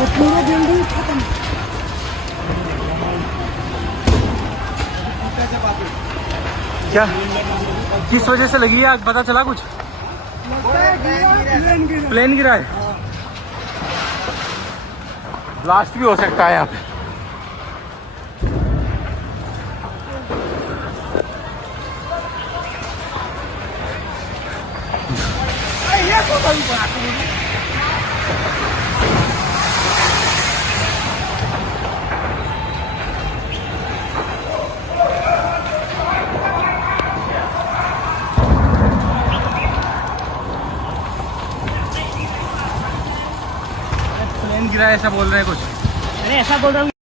वो पूरा बिल्डिंग खत्म। क्या किस वजह से लगी है आग, पता चला कुछ? प्लेन गिरा है। ब्लास्ट भी हो सकता है यहाँ पे। प्लेन गिरा है ऐसा बोल रहे हैं कुछ। अरे ऐसा बोल रहा हूँ